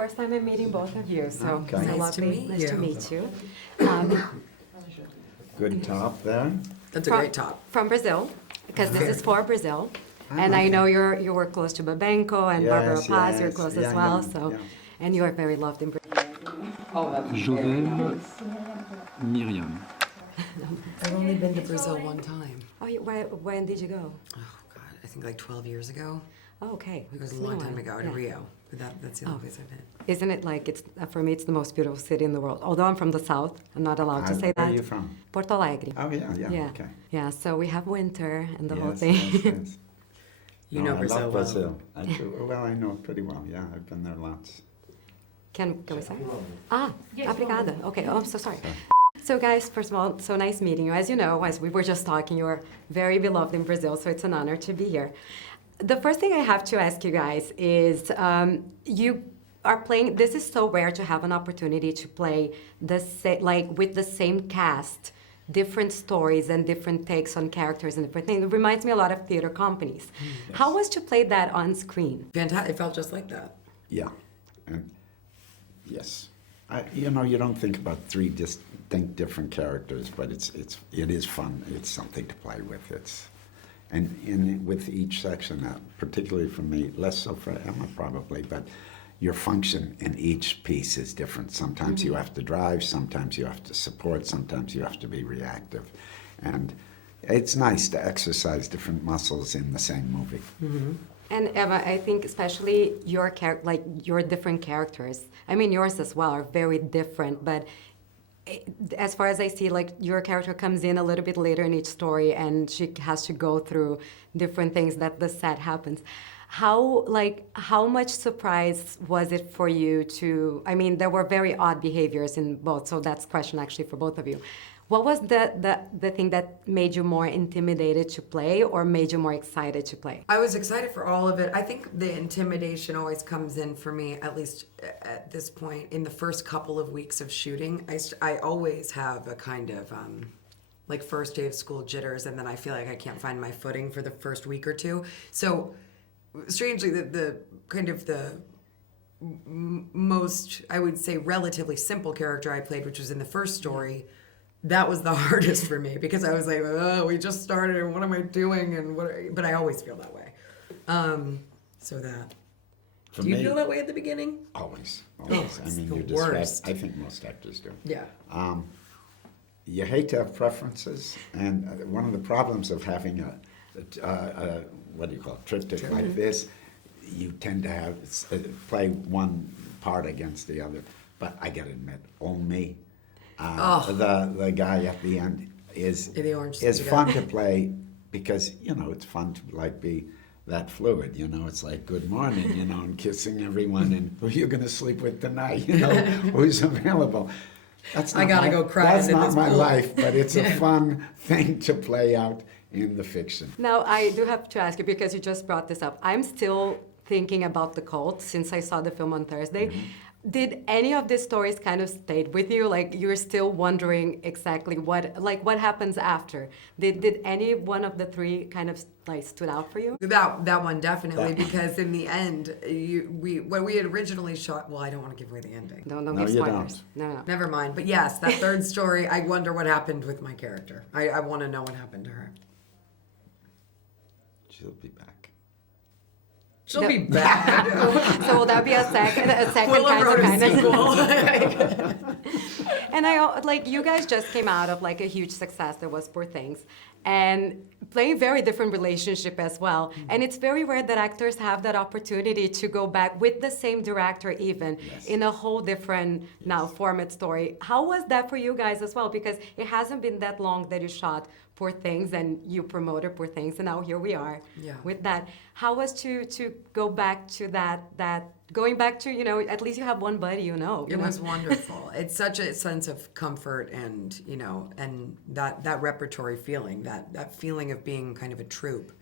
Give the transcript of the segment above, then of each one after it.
first time I'm meeting both of you, so Okay. it's Nice to meet nice you. to meet you. Good top there. That's a great top. From Brazil, because this is for Brazil. And I know you were close to Babenco and Barbara Yes, Paz, you're yes. close Yeah, as well, yeah, so, yeah. and you are very loved in Brazil. Jovem, Miriam. I've only been to Brazil one time. Oh, when did you go? Oh, God, I think like 12 years ago. Oh, okay. It was a It's been long while. time ago to Yeah. Rio. But that's the only place I've been. Isn't it like, it's for me, it's the most beautiful city in the world. Although I'm from the south, I'm not allowed to say Where that. are you from? Porto Alegre. Oh, yeah, Yeah. okay. Yeah, so we have winter and the whole Yes, thing. yes, yes. You No, know I Brazil love well. Brazil. I do. Well, I know it pretty well, yeah. I've been there lots. Can we say? Obrigada. Okay, oh, I'm so sorry. So guys, first of all, so nice meeting you. As you know, as we were just talking, you're very beloved in Brazil, so it's an honor to be here. The first thing I have to ask you guys is, you are playing, this is so rare to have an opportunity to play with the same cast, different stories and different takes on characters and different things. It reminds me a lot of theater companies. Yes. How was to play that on screen? Fantastic. It felt just like that. Yeah. And yes. You don't think about three distinct different characters, but it is fun. It's something to play with. And with each section, particularly for me, less so for Emma probably, but your function in each piece is different. Sometimes you have to drive, sometimes you have to support, sometimes you have to be reactive. And it's nice to exercise different muscles in the same movie. Mm-hmm. And Emma, I think especially your different characters, I mean yours as well, are very different, but as far as I see, like your character comes in a little bit later in each story and she has to go through different things that the set happens. How much surprise was it for you to, I mean, there were very odd behaviors in both, so that's a question actually for both of you. What was the thing that made you more intimidated to play or made you more excited to play? I was excited for all of it. I think the intimidation always comes in for me, at least at this point, in the first couple of weeks of shooting. I always have a kind of like first day of school jitters, and then I feel like I can't find my footing for the first week or two. So strangely, the kind of the most, I would say, relatively simple character I played, which was in the first story, that was the hardest for me because I was like, oh, we just started and what am I doing? But I always feel that way. So that. For Do you me, feel that way at the beginning? Always. it's I mean, the you describe, worst. I think most actors do. Yeah. You hate to have preferences, and one of the problems of having a what do you call it, triptych like this, you tend to have play one part against the other. But I gotta admit, Homem, the guy at the end is The orange fun to play because it's fun to be that fluid. It's like good morning, and kissing everyone, and who are you gonna sleep with tonight? Who's available. That's not I gotta go cry That's into not this my pool. life, but it's a fun thing to play out in the fiction. Now, I do have to ask you, because you just brought this up, I'm still thinking about the cult since I saw the film on Thursday. Mm-hmm. Did any of these stories kind of stayed with you? Like you're still wondering exactly what happens after? Did any one of the three kind of stood out for you? That one definitely, because in the end, when we had originally shot, well, I don't want to give away the ending. Don't No, give you spoilers. No. Never mind. But yes, that third story, I wonder what happened with my character. I want to know what happened to her. She'll be back. She'll be back. So will that be a second Willem wrote a kind of sequel. And you guys just came out of a huge success that was Poor Things, and playing very different relationship as well. Mm-hmm. And it's very rare that actors have that opportunity to go back with the same director even in a whole different now format story. How was that for you guys as well? Because it hasn't been that long that you shot Poor Things and you promoted Poor Things, and now here we are with that. How was to go back to that going back to, at least you have one buddy, It was wonderful. It's such a sense of comfort and, and that repertory feeling, that feeling of being kind of a troupe,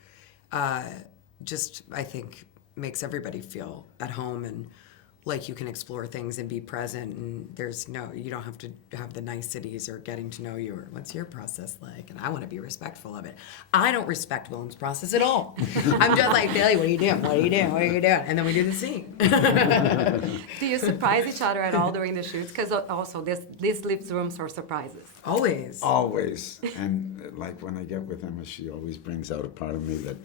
just, I think, makes everybody feel at home and like you can explore things and be present, and you don't have to have the niceties or getting to know you or what's your process like, and I want to be respectful of it. I don't respect Willem's process at all. I'm just like, Billy, what are you doing? What are you doing? What are you doing? And then we do the scene. Do you surprise each other at all during the shoots? Because also this leaves room for surprises. Always. Always. And like when I get with Emma, she always brings out a part of me that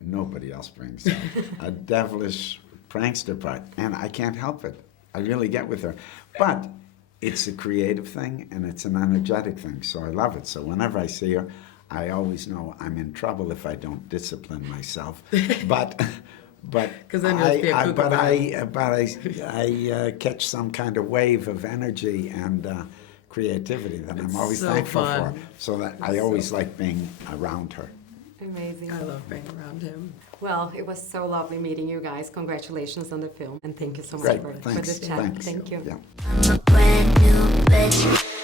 nobody else brings out. A devilish prankster part. And I can't help it. I really get with her. But it's a creative thing and it's an energetic thing. So I love it. So whenever I see her, I always know I'm in trouble if I don't discipline myself. But 'Cause then you'll be a cuckoo I catch some kind of wave of energy and creativity that I'm always so thankful fun. for. So that I always like being around her. Amazing. I love being around him. Well, it was so lovely meeting you guys. Congratulations on the film. And thank you so much Great, for thanks, this chat. thanks. Thank you. Yeah. I'm a brand new bitch.